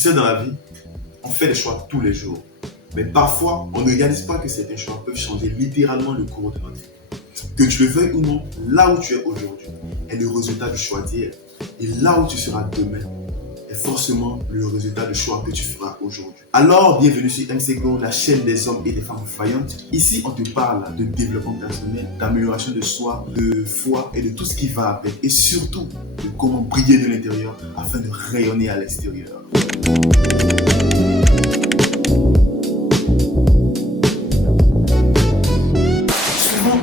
sais, dans la vie, on fait des choix tous les jours. Mais parfois, on ne réalise pas que certains choix peuvent changer littéralement le cours de notre vie. Que tu le veuilles ou non, là où tu es aujourd'hui est le résultat du choix d'hier. Et là où tu seras demain est forcément le résultat du choix que tu feras aujourd'hui. Alors, bienvenue sur MC Glow, la chaîne des hommes et des femmes vaillantes. Ici, on te parle de développement personnel, d'amélioration de soi, de foi et de tout ce qui va avec. Et surtout, de comment briller de l'intérieur afin de rayonner à l'extérieur.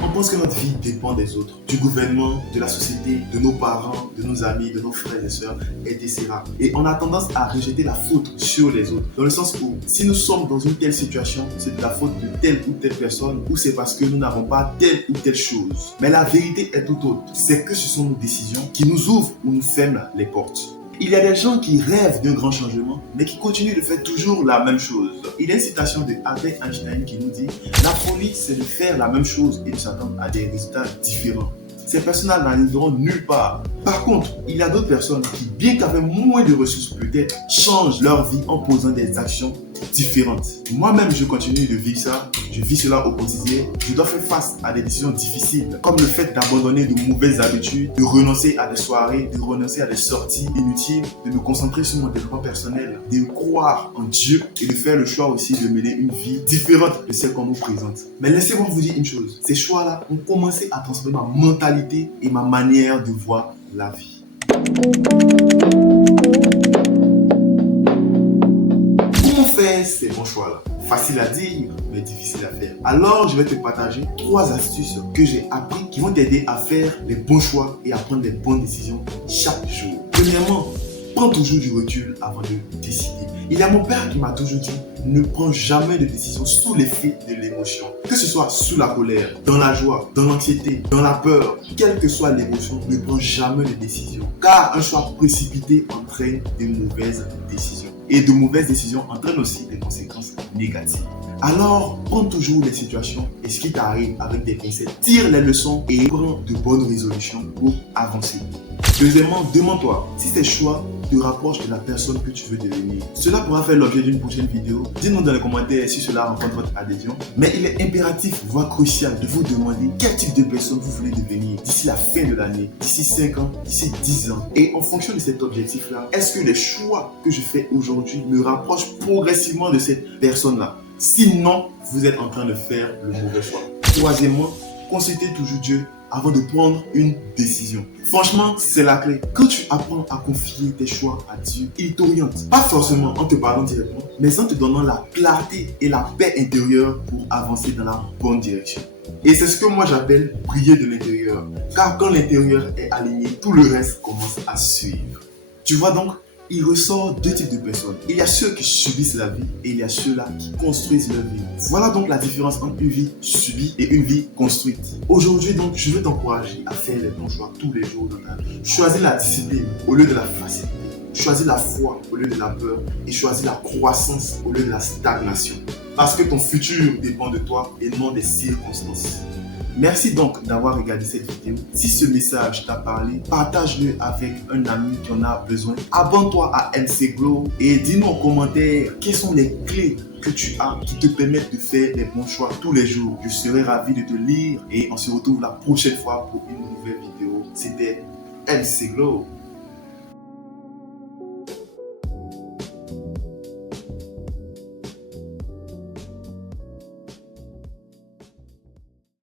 On pense que notre vie dépend des autres, du gouvernement, de la société, de nos parents, de nos amis, de nos frères et sœurs, etc. Et on a tendance à rejeter la faute sur les autres. Dans le sens où, si nous sommes dans une telle situation, c'est de la faute de telle ou telle personne, ou c'est parce que nous n'avons pas telle ou telle chose. Mais la vérité est tout autre. C'est que ce sont nos décisions qui nous ouvrent ou nous ferment les portes. Il y a des gens qui rêvent d'un grand changement, mais qui continuent de faire toujours la même chose. Il y a une citation de Albert Einstein qui nous dit « La folie, c'est de faire la même chose et de s'attendre à des résultats différents. » Ces personnes-là n'arriveront nulle part. Par contre, il y a d'autres personnes qui, bien qu'avec moins de ressources peut-être, changent leur vie en posant des actions différentes. Moi-même, je continue de vivre ça. Je vis cela au quotidien. Je dois faire face à des décisions difficiles, comme le fait d'abandonner de mauvaises habitudes, de renoncer à des soirées, de renoncer à des sorties inutiles, de me concentrer sur mon développement personnel, de croire en Dieu et de faire le choix aussi de mener une vie différente de celle qu'on nous présente. Mais laissez-moi vous dire une chose. Ces choix-là ont commencé à transformer ma mentalité et ma manière de voir la vie. Comment faire ces bons choix-là? Facile à dire, mais difficile à faire. Alors, je vais te partager 3 astuces que j'ai appris qui vont t'aider à faire les bons choix et à prendre les bonnes décisions chaque jour. Premièrement, prends toujours du recul avant de décider. Il y a mon père qui m'a toujours dit « Ne prends jamais de décision sous l'effet de l'émotion. » Que ce soit sous la colère, dans la joie, dans l'anxiété, dans la peur, quelle que soit l'émotion, ne prends jamais de décision. Car un choix précipité entraîne de mauvaises décisions. Et de mauvaises décisions entraînent aussi des conséquences négatives. Alors, prends toujours les situations et ce qui t'arrive avec des pincettes, tire les leçons et prends de bonnes résolutions pour avancer. Deuxièmement, demande-toi si ces choix te rapprochent de la personne que tu veux devenir. Cela pourra faire l'objet d'une prochaine vidéo. Dis-nous dans les commentaires si cela rencontre votre adhésion. Mais il est impératif, voire crucial, de vous demander quel type de personne vous voulez devenir d'ici la fin de l'année, d'ici 5 ans, d'ici 10 ans. Et en fonction de cet objectif-là, est-ce que les choix que je fais aujourd'hui me rapprochent progressivement de cette personne-là? Sinon, vous êtes en train de faire le mauvais choix. Troisièmement, consultez toujours Dieu avant de prendre une décision. Franchement, c'est la clé. Quand tu apprends à confier tes choix à Dieu, il t'oriente. Pas forcément en te parlant directement, mais en te donnant la clarté et la paix intérieure pour avancer dans la bonne direction. Et c'est ce que moi j'appelle briller de l'intérieur. Car quand l'intérieur est aligné, tout le reste commence à suivre. Tu vois donc, il ressort 2 types de personnes. Il y a ceux qui subissent la vie et il y a ceux-là qui construisent leur vie. Voilà donc la différence entre une vie subie et une vie construite. Aujourd'hui donc, je veux t'encourager à faire les bons choix tous les jours dans ta vie. Choisis la discipline au lieu de la facilité. Choisis la foi au lieu de la peur et choisis la croissance au lieu de la stagnation. Parce que ton futur dépend de toi et non des circonstances. Merci donc d'avoir regardé cette vidéo. Si ce message t'a parlé, partage-le avec un ami qui en a besoin. Abonne-toi à MC Glow et dis-nous en commentaire quelles sont les clés que tu as qui te permettent de faire les bons choix tous les jours. Je serai ravi de te lire et on se retrouve la prochaine fois pour une nouvelle vidéo. C'était MC Glow.